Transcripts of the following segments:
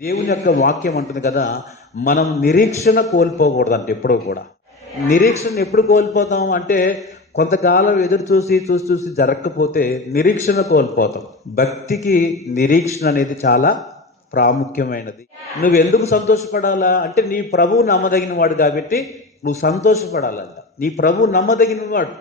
దేవుని యొక్క వాక్యం అంటుంది కదా మనం నిరీక్షణ కోల్పోకూడదంట ఎప్పుడూ కూడా. నిరీక్షణ ఎప్పుడు కోల్పోతాం అంటే కొంతకాలం ఎదురు చూసి చూసి చూసి జరగకపోతే నిరీక్షణ కోల్పోతాం. భక్తికి నిరీక్షణ అనేది చాలా ప్రాముఖ్యమైనది. నువ్వు ఎందుకు సంతోషపడాలా అంటే నీ ప్రభువు నమ్మదగిన వాడు కాబట్టి నువ్వు సంతోషపడాలంట. నీ ప్రభు నమ్మదగిన వాడు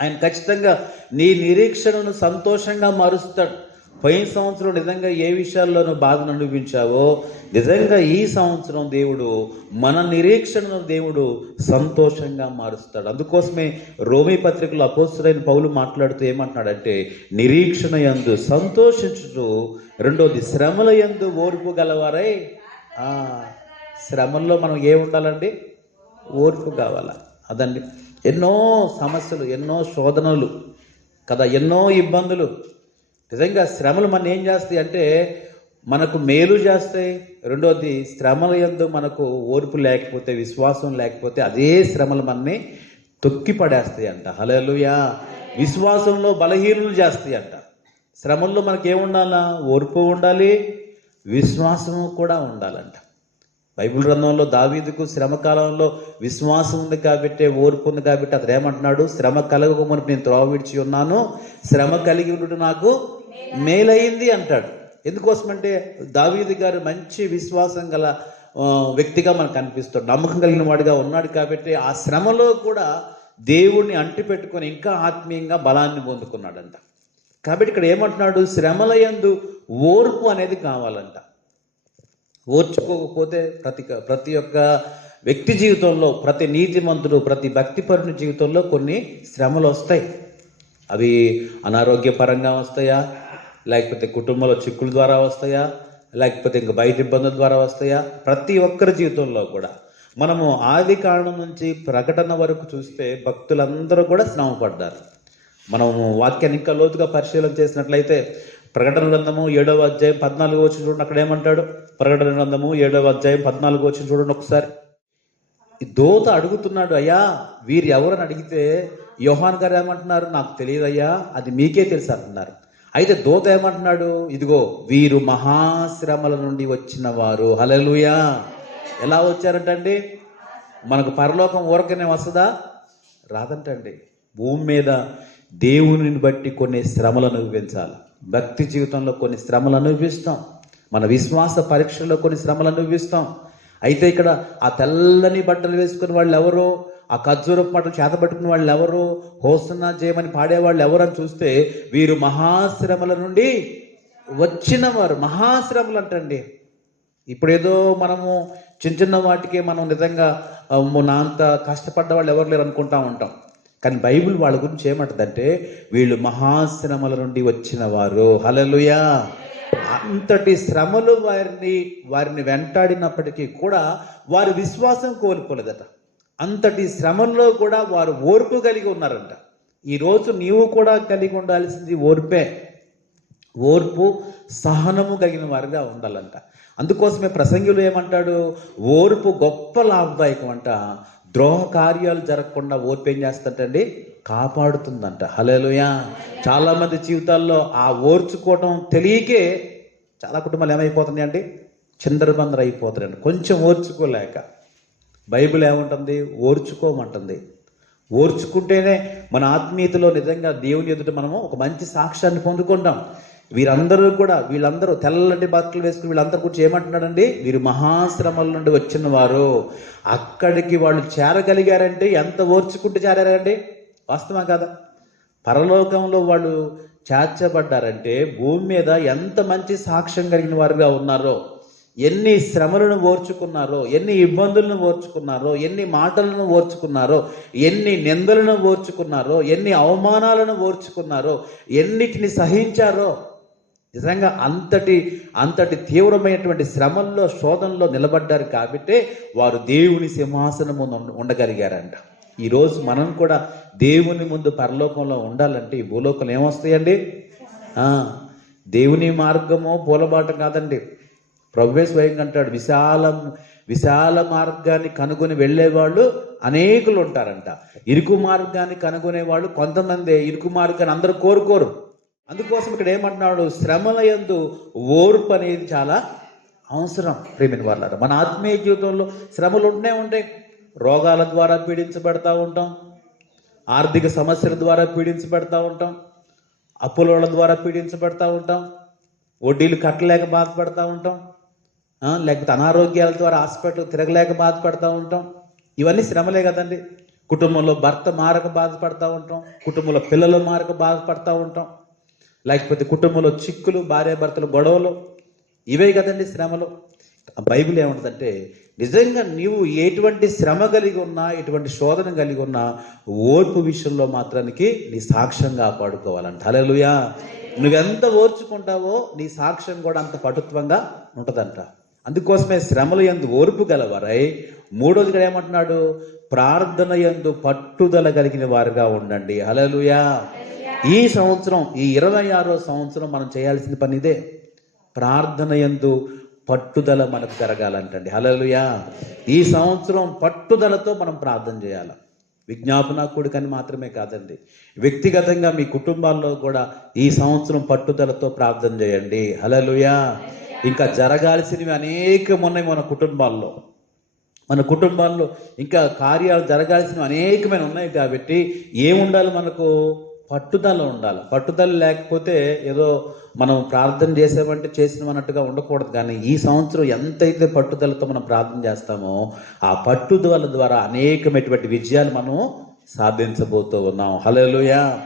ఆయన ఖచ్చితంగా నీ నిరీక్షణను సంతోషంగా మారుస్తాడు. పోయిన సంవత్సరం నిజంగా ఏ విషయాల్లో నువ్వు బాధను అనుభవించావో నిజంగా ఈ సంవత్సరం దేవుడు మన నిరీక్షణను దేవుడు సంతోషంగా మారుస్తాడు. అందుకోసమే రోమి పత్రికలో అపోస్తుడైన పౌలు మాట్లాడుతూ ఏమంటున్నాడంటే నిరీక్షణ యందు సంతోషించుతూ రెండోది శ్రమల యందు ఓర్పు గలవారై. శ్రమల్లో మనం ఏ ఉండాలండి ఓర్పు కావాలా. అదండి. ఎన్నో సమస్యలు ఎన్నో శోధనలు కదా ఎన్నో ఇబ్బందులు నిజంగా శ్రమలు మన ఏం చేస్తాయి అంటే మనకు మేలు చేస్తాయి. రెండోది శ్రమల ఎందు మనకు ఓర్పు లేకపోతే విశ్వాసం లేకపోతే అదే శ్రమలు మనని తొక్కి పడేస్తాయి అంట. హలలుయా విశ్వాసంలో బలహీనులు చేస్తాయి అంట. శ్రమల్లో మనకేముండాలా? ఓర్పు ఉండాలి విశ్వాసము కూడా ఉండాలంట. బైబిల్ గ్రంథంలో దావీదుకు శ్రమ కాలంలో విశ్వాసం ఉంది కాబట్టి ఓర్పు ఉంది కాబట్టి అతను ఏమంటున్నాడు? శ్రమ కలగక నేను త్రోవ విడిచి ఉన్నాను. శ్రమ కలిగి ఉండు నాకు మేలైంది అంటాడు. ఎందుకోసమంటే దావీది గారు మంచి విశ్వాసం గల వ్యక్తిగా మనకు అనిపిస్తాడు నమ్మకం కలిగిన వాడిగా ఉన్నాడు కాబట్టి ఆ శ్రమలో కూడా దేవుణ్ణి అంటి పెట్టుకొని ఇంకా ఆత్మీయంగా బలాన్ని పొందుకున్నాడంట. కాబట్టి ఇక్కడ ఏమంటున్నాడు? శ్రమలయందు ఓర్పు అనేది కావాలంట. ఓర్చుకోకపోతే ప్రతి ప్రతి ఒక్క వ్యక్తి జీవితంలో ప్రతి నీతిమంతుడు ప్రతి భక్తిపరుని జీవితంలో కొన్ని శ్రమలు వస్తాయి. అవి అనారోగ్యపరంగా వస్తాయా? లేకపోతే కుటుంబంలో చిక్కుల ద్వారా వస్తాయా? లేకపోతే ఇంకా బయట ఇబ్బందుల ద్వారా వస్తాయా? ప్రతి ఒక్కరి జీవితంలో కూడా. మనము ఆది కారణం నుంచి ప్రకటన వరకు చూస్తే భక్తులందరూ కూడా శ్రమ పడ్డారు. మనము వాక్యాన్ని ఇంకా లోతుగా పరిశీలన చేసినట్లయితే ప్రకటన గ్రంథము ఏడవ అధ్యాయం పద్నాలుగు వచ్చి చూడండి. అక్కడ ఏమంటాడు? ప్రకటన గ్రంథము ఏడవ అధ్యాయం పద్నాలుగు వచ్చి చూడండి ఒకసారి. దోత అడుగుతున్నాడు అయ్యా వీరు ఎవరని అడిగితే యోహాన్ గారు ఏమంటున్నారు? నాకు తెలియదయ్యా అది మీకే తెలుసు అంటున్నారు. అయితే దోత ఏమంటున్నాడు? ఇదిగో వీరు మహాశ్రమల నుండి వచ్చిన వారు హలలుయా ఎలా వచ్చారంటండి? మనకు పరలోకం ఊరకనే వస్తుందా? రాదంటండి. భూమి మీద దేవునిని బట్టి కొన్ని శ్రమలు అనుభవించాలి. భక్తి జీవితంలో కొన్ని శ్రమలు అనుభవిస్తాం. మన విశ్వాస పరీక్షల్లో కొన్ని శ్రమలు అనుభవిస్తాం. అయితే ఇక్కడ ఆ తెల్లని బట్టలు వేసుకుని వాళ్ళు ఎవరో? ఆ ఖర్జూరపు మాటలు చేత పట్టుకున్న వాళ్ళు ఎవరు హోసన చేయమని పాడేవాళ్ళు ఎవరు అని చూస్తే వీరు మహాశ్రమల నుండి వచ్చినవారు. మహాశ్రమలు అంటండి ఇప్పుడేదో మనము చిన్న చిన్న వాటికే మనం నిజంగా అమ్మో, నా అంత కష్టపడ్డ వాళ్ళు ఎవరు లేరు అనుకుంటా ఉంటాం. కానీ బైబిల్ వాళ్ళ గురించి ఏమంటదంటే వీళ్ళు మహాశ్రమల నుండి వచ్చిన వారు హలలుయా అంతటి శ్రమలు వారిని వారిని వెంటాడినప్పటికీ కూడా వారి విశ్వాసం కోల్పోలేదట. అంతటి శ్రమంలో కూడా వారు ఓర్పు కలిగి ఉన్నారంట. ఈరోజు నీవు కూడా కలిగి ఉండాల్సింది ఓర్పే. ఓర్పు సహనము కలిగిన వారిగా ఉండాలంట. అందుకోసమే ప్రసంగిలో ఏమంటాడు? ఓర్పు గొప్ప లాభదాయకం అంట ద్రోహ కార్యాలు జరగకుండా ఓర్పు ఏం చేస్తుంటండి కాపాడుతుందంట. హలేలుయా చాలామంది జీవితాల్లో ఆ ఓర్చుకోవటం తెలియకే చాలా కుటుంబాలు ఏమైపోతున్నాయి అండి చిందరబందర అయిపోతున్నాయండి కొంచెం ఓర్చుకోలేక. బైబిల్ ఏముంటుంది? ఓర్చుకోమంటుంది. ఓర్చుకుంటేనే మన ఆత్మీయతలో నిజంగా దేవుని ఎదుట మనము ఒక మంచి సాక్ష్యాన్ని పొందుకుంటాం. వీరందరూ కూడా వీళ్ళందరూ తెల్లటి బట్టలు వేసుకుని వీళ్ళందరూ కూర్చొని ఏమంటున్నాడండి వీరు మహాశ్రమల నుండి వచ్చిన వారు అక్కడికి వాళ్ళు చేరగలిగారంటే ఎంత ఓర్చుకుంటూ చేరారండి? వాస్తవా కదా? పరలోకంలో వాళ్ళు చేర్చబడ్డారంటే భూమి మీద ఎంత మంచి సాక్ష్యం కలిగిన వారుగా ఉన్నారో ఎన్ని శ్రమలను ఓర్చుకున్నారో ఎన్ని ఇబ్బందులను ఓర్చుకున్నారో ఎన్ని మాటలను ఓర్చుకున్నారో ఎన్ని నిందలను ఓర్చుకున్నారో ఎన్ని అవమానాలను ఓర్చుకున్నారో ఎన్నిటిని సహించారో నిజంగా అంతటి అంతటి తీవ్రమైనటువంటి శ్రమల్లో శోధనలో నిలబడ్డారు కాబట్టి వారు దేవుని సింహాసనం ముందు ఉండగలిగారంట. ఈరోజు మనం కూడా దేవుని ముందు పరలోకంలో ఉండాలంటే ఈ భూలోకంలో ఏమొస్తాయండి? దేవుని మార్గము పూలబాట కాదండి. ప్రభువే స్వయంగా అంటాడు విశాలం విశాల మార్గాన్ని కనుగొని వెళ్ళేవాళ్ళు అనేకులు ఉంటారంట. ఇరుకు మార్గాన్ని కనుగొనే వాళ్ళు కొంతమంది. ఇరుకు మార్గాన్ని అందరూ కోరుకోరు. అందుకోసం ఇక్కడ ఏమంటున్నాడు? శ్రమల యందు ఓర్పు అనేది చాలా అవసరం ప్రేమిని వాళ్ళ మన ఆత్మీయ జీవితంలో శ్రమలు ఉంటూనే ఉంటాయి. రోగాల ద్వారా పీడించబడతా ఉంటాం. ఆర్థిక సమస్యల ద్వారా పీడించబడతా ఉంటాం. అప్పుల ద్వారా పీడించబడతా ఉంటాం. వడ్డీలు కట్టలేక బాధపడతా ఉంటాం. లేకపోతే అనారోగ్యాల ద్వారా హాస్పిటల్ తిరగలేక బాధపడతా ఉంటాం. ఇవన్నీ శ్రమలే కదండి. కుటుంబంలో భర్త మారక బాధపడతా ఉంటాం. కుటుంబంలో పిల్లలు మారక బాధపడతా ఉంటాం. లేకపోతే కుటుంబంలో చిక్కులు భార్యాభర్తలు గొడవలు ఇవే కదండి శ్రమలు. బైబిల్ ఏమంటుందంటే నిజంగా నీవు ఎటువంటి శ్రమ కలిగి ఉన్నా ఎటువంటి శోధన కలిగి ఉన్నా ఓర్పు విషయంలో మాత్రానికి నీ సాక్ష్యం కాపాడుకోవాలంట. హల్లెలూయా. నువ్వెంత ఓర్చుకుంటావో నీ సాక్ష్యం కూడా అంత పటుత్వంగా ఉంటుందంట. అందుకోసమే శ్రమలు ఎందు ఓర్పు గలవారై మూడోది ఇక్కడ ఏమంటున్నాడు? ప్రార్థన ఎందు పట్టుదల కలిగిన వారుగా ఉండండి. హలలుయా ఈ సంవత్సరం ఈ ఇరవై ఆరో సంవత్సరం మనం చేయాల్సిన పని ఇదే. ప్రార్థన ఎందు పట్టుదల మనకు జరగాలంటండి. హలలుయా ఈ సంవత్సరం పట్టుదలతో మనం ప్రార్థన చేయాలి. విజ్ఞాపన కూడికని మాత్రమే కాదండి. వ్యక్తిగతంగా మీ కుటుంబాల్లో కూడా ఈ సంవత్సరం పట్టుదలతో ప్రార్థన చేయండి. హలలుయా ఇంకా జరగాల్సినవి అనేకం ఉన్నాయి మన కుటుంబాల్లో. మన కుటుంబాల్లో ఇంకా కార్యాలు జరగాల్సినవి అనేకమైన ఉన్నాయి కాబట్టి ఏముండాలి మనకు? పట్టుదల ఉండాలి. పట్టుదల లేకపోతే ఏదో మనం ప్రార్థన చేసామంటే చేసినమన్నట్టుగా ఉండకూడదు. కానీ ఈ సంవత్సరం ఎంతైతే పట్టుదలతో మనం ప్రార్థన చేస్తామో ఆ పట్టుదల ద్వారా అనేకమైనటువంటి విజయాలు మనం సాధించబోతూ ఉన్నాం హలోయా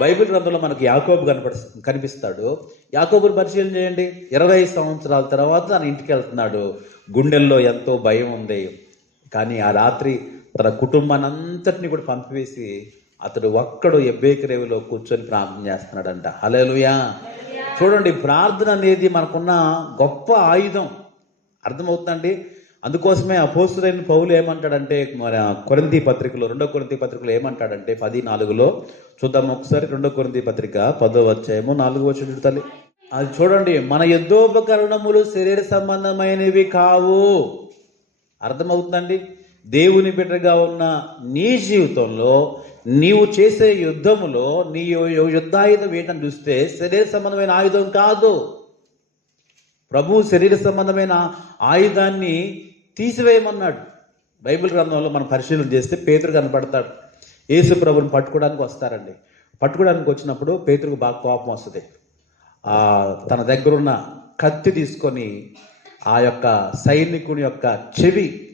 బైబిల్ గ్రంథంలో మనకు యాకోబు కనపడి కనిపిస్తాడు. యాకోబుని పరిశీలన చేయండి. ఇరవై సంవత్సరాల తర్వాత తన ఇంటికి వెళ్తున్నాడు. గుండెల్లో ఎంతో భయం ఉంది. కానీ ఆ రాత్రి తన కుటుంబాన్ని అంతటిని కూడా పంపివేసి అతడు ఒక్కడు ఎబ్బేకరేవిలో కూర్చొని ప్రార్థన చేస్తున్నాడంట. హలేలుయా చూడండి ప్రార్థన అనేది మనకున్న గొప్ప ఆయుధం. అర్థమవుతుందండి అందుకోసమే అపోస్తులైన పౌలు ఏమంటాడంటే మన కొరంతి పత్రికలో రెండో కొరంతి పత్రికలో ఏమంటాడంటే పది నాలుగులో చూద్దాం ఒకసారి రెండో కొరంతి పత్రిక పదో వచ్చాయేమో నాలుగు వచ్చి తల్లి. అది చూడండి మన యుద్ధోపకరణములు శరీర సంబంధమైనవి కావు. అర్థమవుతుందండి? దేవుని బిడ్డగా ఉన్న నీ జీవితంలో నీవు చేసే యుద్ధములో నీ యుద్ధాయుధం ఏంటని చూస్తే శరీర సంబంధమైన ఆయుధం కాదు. ప్రభు శరీర సంబంధమైన ఆయుధాన్ని తీసివేయమన్నాడు. బైబిల్ గ్రంథంలో మనం పరిశీలన చేస్తే పేతురు కనపడతాడు. యేసు ప్రభుని పట్టుకోవడానికి వస్తారండి. పట్టుకోవడానికి వచ్చినప్పుడు పేతురుకు బాగా కోపం వస్తుంది. తన తన దగ్గరున్న కత్తి తీసుకొని ఆ యొక్క సైనికుని యొక్క చెవి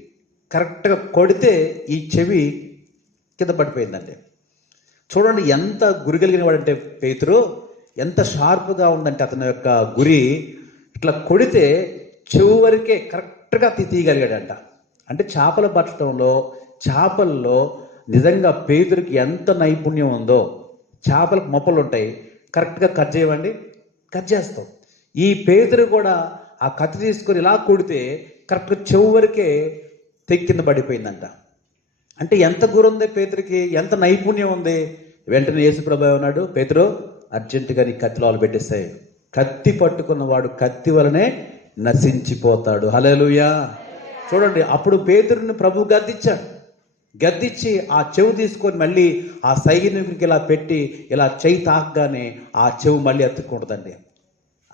కరెక్ట్గా కొడితే ఈ చెవి కింద పడిపోయిందండి. చూడండి ఎంత గురి కలిగిన వాడంటే పేతురు ఎంత షార్ప్గా ఉందంటే అతని యొక్క గురి. ఇట్లా కొడితే చెవు వరకే కరెక్ట్గా తీయగలిగాడంట. అంటే చేపలు పట్టడంలో చేపల్లో నిజంగా పేదరికి ఎంత నైపుణ్యం ఉందో చేపలకు మొప్పలు ఉంటాయి కరెక్ట్గా కట్ చేయవండి కట్ చేస్తాం. ఈ పేదరు కూడా ఆ కత్తి తీసుకొని ఇలా కొడితే కరెక్ట్గా చివరికే తెక్కింద పడిపోయిందంట. అంటే ఎంత గురు ఉంది పేదరికి ఎంత నైపుణ్యం ఉంది? వెంటనే యేసుప్రభు ఉన్నాడు పేదరు అర్జెంటుగా నీ కత్తిలో వాళ్ళు పెట్టేస్తాయి కత్తి పట్టుకున్నవాడు కత్తి వలనే నశించిపోతాడు. హలలుయా చూడండి అప్పుడు పేదరుని ప్రభు గద్దించాడు గద్దించి ఆ చెవు తీసుకొని మళ్ళీ ఆ సైనికునికి ఇలా పెట్టి ఇలా చెయ్యి తాకగానే ఆ చెవు మళ్ళీ అతుక్కుంటుందండి.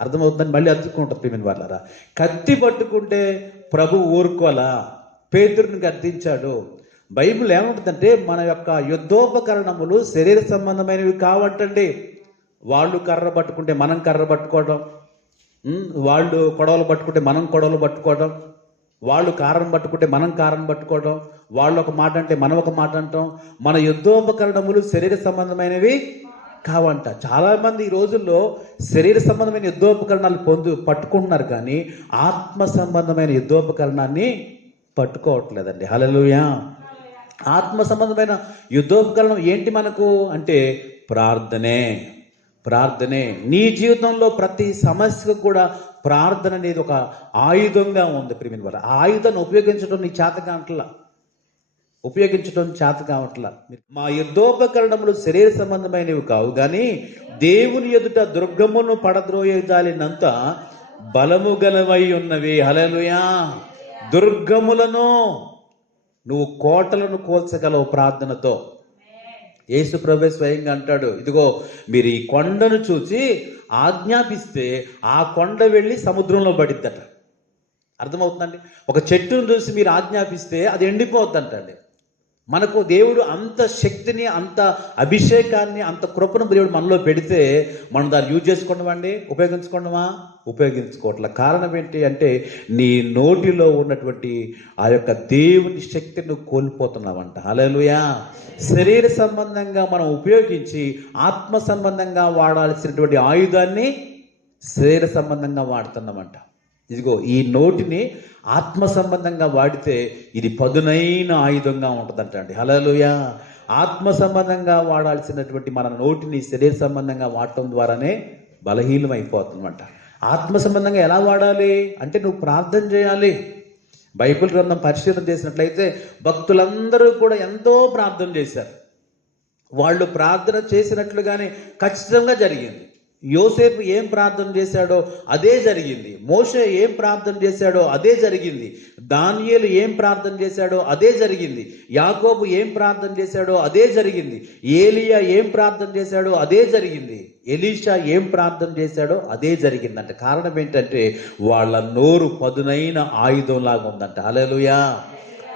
అర్థమవుతుందని మళ్ళీ అతుక్కుంటుంది ప్రియమైన వాళ్ళరా కత్తి పట్టుకుంటే ప్రభు ఊరుకోలా పేదరుని గద్దించాడు. బైబిల్ ఏముంటుందంటే మన యొక్క యుద్ధోపకరణములు శరీర సంబంధమైనవి కావంటండి. వాళ్ళు కర్ర పట్టుకుంటే మనం కర్ర పట్టుకోవడం వాళ్ళు కొడవలు పట్టుకుంటే మనం కొడవలు పట్టుకోవడం వాళ్ళు కారం పట్టుకుంటే మనం కారం పట్టుకోవడం వాళ్ళు ఒక మాట అంటే మనం ఒక మాట అంటాం. మన యుద్ధోపకరణములు శరీర సంబంధమైనవి కావంట. చాలామంది ఈ రోజుల్లో శరీర సంబంధమైన యుద్ధోపకరణాలు పొందు పట్టుకుంటున్నారు కానీ ఆత్మ సంబంధమైన యుద్ధోపకరణాన్ని పట్టుకోవట్లేదండి. హలలుయా ఆత్మ సంబంధమైన యుద్ధోపకరణం ఏంటి మనకు? అంటే ప్రార్థనే. ప్రార్థనే. నీ జీవితంలో ప్రతి సమస్యకు కూడా ప్రార్థన అనేది ఒక ఆయుధంగా ఉంది ప్రిమిన్ వారు. ఆ ఆయుధాన్ని ఉపయోగించడం నీ చేత కావట్లా ఉపయోగించడం చేత కావట్లా మా యుద్ధోపకరణములు శరీర సంబంధమైనవి కావు కానీ దేవుని ఎదుట దుర్గమును పడద్రోయజాలినంత బలము గలవై ఉన్నవి. హలలుయా దుర్గములను నువ్వు కోటలను కోల్చగలవు ప్రార్థనతో. యేసు ప్రభు స్వయంగా అంటాడు ఇదిగో మీరు ఈ కొండను చూసి ఆజ్ఞాపిస్తే ఆ కొండ వెళ్ళి సముద్రంలో పడిద్దట. అర్థమవుతుందండి? ఒక చెట్టును చూసి మీరు ఆజ్ఞాపిస్తే అది ఎండిపోద్దంటండి. మనకు దేవుడు అంత శక్తిని అంత అభిషేకాన్ని అంత కృపను దేవుడు మనలో పెడితే మనం దాన్ని యూజ్ చేసుకున్నామండి ఉపయోగించుకోవడమా ఉపయోగించుకోవట్ల. కారణం ఏంటి అంటే నీ నోటిలో ఉన్నటువంటి ఆ యొక్క దేవుని శక్తిని కోల్పోతున్నావంట. అలలుయా శరీర సంబంధంగా మనం ఉపయోగించి ఆత్మ సంబంధంగా వాడాల్సినటువంటి ఆయుధాన్ని శరీర సంబంధంగా వాడుతున్నామంట. ఇదిగో ఈ నోటిని ఆత్మ సంబంధంగా వాడితే ఇది పదునైన ఆయుధంగా ఉంటుందంట అండి హలోయ ఆత్మ సంబంధంగా వాడాల్సినటువంటి మన నోటిని శరీర సంబంధంగా వాడటం ద్వారానే బలహీనం అయిపోతుందంట ఆత్మ సంబంధంగా ఎలా వాడాలి? అంటే నువ్వు ప్రార్థన చేయాలి. బైబిల్ గ్రంథం పరిశీలన చేసినట్లయితే భక్తులందరూ కూడా ఎంతో ప్రార్థన చేశారు. వాళ్ళు ప్రార్థన చేసినట్లుగానే ఖచ్చితంగా జరిగింది. యోసేపు ఏం ప్రార్థన చేశాడో అదే జరిగింది. మోషే ఏం ప్రార్థన చేశాడో అదే జరిగింది. దానియేలు ఏం ప్రార్థన చేశాడో అదే జరిగింది. యాకోబు ఏం ప్రార్థన చేశాడో అదే జరిగింది. ఏలియా ఏం ప్రార్థన చేశాడో అదే జరిగింది. ఎలీషా ఏం ప్రార్థన చేశాడో అదే జరిగిందంట. కారణం ఏంటంటే వాళ్ళ నోరు పదునైన ఆయుధంలాగా ఉందంట. అలెలుయా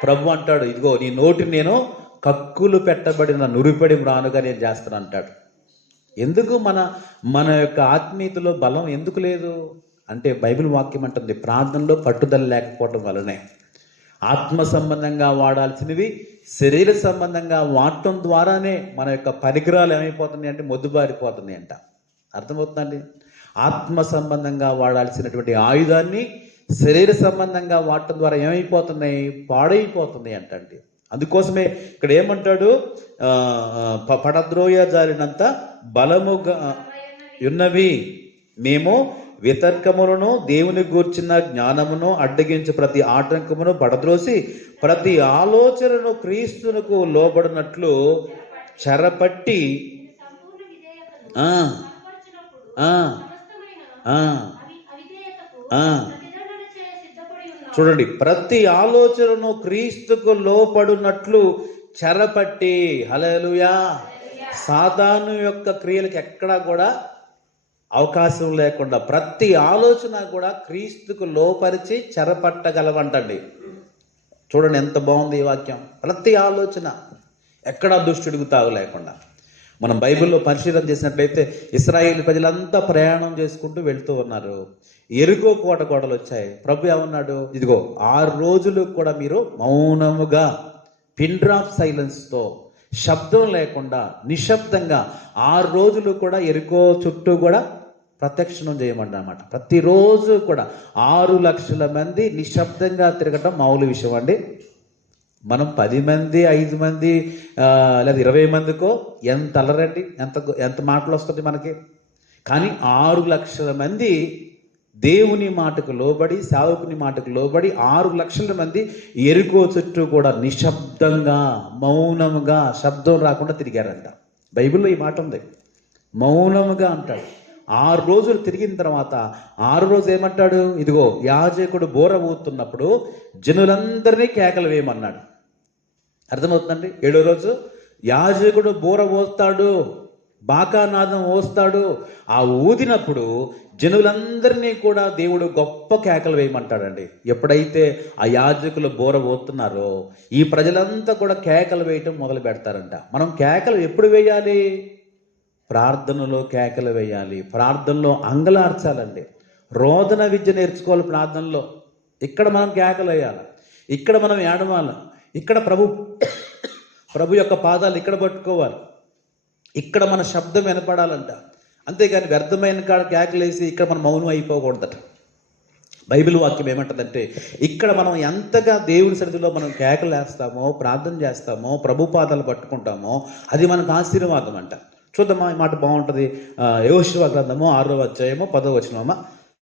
ప్రభు అంటాడు ఇదిగో నీ నోటిని నేను కక్కులు పెట్టబడిన నురిపడి రానుగా నేను చేస్తాను అంటాడు. ఎందుకు మన మన యొక్క ఆత్మీయతలో బలం ఎందుకు లేదు? అంటే బైబిల్ వాక్యం అంటుంది ప్రార్థనలో పట్టుదల లేకపోవడం వలనే. ఆత్మ సంబంధంగా వాడాల్సినవి శరీర సంబంధంగా వాడటం ద్వారానే మన యొక్క పరికరాలు ఏమైపోతున్నాయి అంటే మొద్దుబారిపోతున్నాయి అంట. అర్థమవుతుందండి? ఆత్మ సంబంధంగా వాడాల్సినటువంటి ఆయుధాన్ని శరీర సంబంధంగా వాడటం ద్వారా ఏమైపోతున్నాయి? పాడైపోతున్నాయి అంటండి. అందుకోసమే ఇక్కడ ఏమంటాడు? ప- పడద్రోయ జారినంత బలముగా ఉన్నవి. మేము వితర్కములను దేవుని గూర్చిన జ్ఞానమును అడ్డగించి ప్రతి ఆటంకమును పడద్రోసి ప్రతి ఆలోచనను క్రీస్తునకు లోబడినట్లు చెరపట్టి ఆ, ఆ, ఆ, అవి అవిధేయతకు ఆ. ప్రతిదండన చేయ సిద్ధపడి ఉన్నాం చూడండి ప్రతి ఆలోచనను క్రీస్తుకు లోపడునట్లు చెరపట్టి హలలుయా సాధాను యొక్క క్రియలకు ఎక్కడా కూడా అవకాశం లేకుండా ప్రతి ఆలోచన కూడా క్రీస్తుకు లోపరిచి చెరపట్టగలవంటండి. చూడండి ఎంత బాగుంది ఈ వాక్యం. ప్రతి ఆలోచన ఎక్కడా దుష్టుడికి తాగు లేకుండా మనం బైబిల్లో పరిశీలన చేసినట్లయితే ఇస్రాయేల్ ప్రజలంతా ప్రయాణం చేసుకుంటూ వెళ్తూ ఉన్నారు. ఎరుకో కోట కోటలు వచ్చాయి ప్రభు ఏమన్నాడు? ఇదిగో ఆరు రోజులు కూడా మీరు మౌనముగా పిన్ డ్రాప్ సైలెన్స్తో శబ్దం లేకుండా నిశ్శబ్దంగా ఆరు రోజులు కూడా ఎరుకో చుట్టూ కూడా ప్రత్యక్షణం చేయమన్నమాట ప్రతిరోజు కూడా ఆరు లక్షల మంది నిశ్శబ్దంగా తిరగటం మామూలు విషయం అండి. మనం పది మంది ఐదు మంది లేదా ఇరవై మందికో ఎంత అల్లరండి? ఎంత ఎంత మాటలు వస్తుంది మనకి? కానీ ఆరు లక్షల మంది దేవుని మాటకు లోబడి సేవకుని మాటకు లోబడి ఆరు లక్షల మంది ఎరుకో చుట్టూ కూడా నిశ్శబ్దంగా మౌనముగా శబ్దం రాకుండా తిరిగారంట. బైబిల్లో ఈ మాట ఉంది. మౌనముగా అంటాడు. ఆరు రోజులు తిరిగిన తర్వాత ఆరు రోజు ఏమంటాడు? ఇదిగో యాజకుడు బోర ఊతున్నప్పుడు జనులందరినీ కేకలు వేయమన్నాడు. అర్థమవుతుందండి? ఏడో రోజు యాజకుడు బోర ఓస్తాడు బాకానాదం ఓస్తాడు ఆ ఊదినప్పుడు జనులందరినీ కూడా దేవుడు గొప్ప కేకలు వేయమంటాడండి. ఎప్పుడైతే ఆ యాజకులు బోర ఓతున్నారో ఈ ప్రజలంతా కూడా కేకలు వేయటం మొదలు పెడతారంట. మనం కేకలు ఎప్పుడు వేయాలి? ప్రార్థనలో కేకలు వేయాలి ప్రార్థనలో అంగలార్చాలండి. రోదన విద్య నేర్చుకోవాలి ప్రార్థనలో. ఇక్కడ మనం కేకలు వేయాలి ఇక్కడ మనం ఏడవాలి ఇక్కడ ప్రభు ప్రభు యొక్క పాదాలు ఇక్కడ పట్టుకోవాలి ఇక్కడ మన శబ్దం వినపడాలంట. అంతేగాని వ్యర్థమైన కాడ కేకలేసి ఇక్కడ మనం మౌనం అయిపోకూడదట. బైబిల్ వాక్యం ఏమంటదంటే ఇక్కడ మనం ఎంతగా దేవుని సన్నిధిలో మనం కేకలు వేస్తామో ప్రార్థన చేస్తామో ప్రభు పాదాలు పట్టుకుంటామో అది మనకు ఆశీర్వాదం అంట. చూద్దామా ఈ మాట బాగుంటుంది. యోశివ గ్రంథము ఆరో అధ్యాయము పదో వచనమా.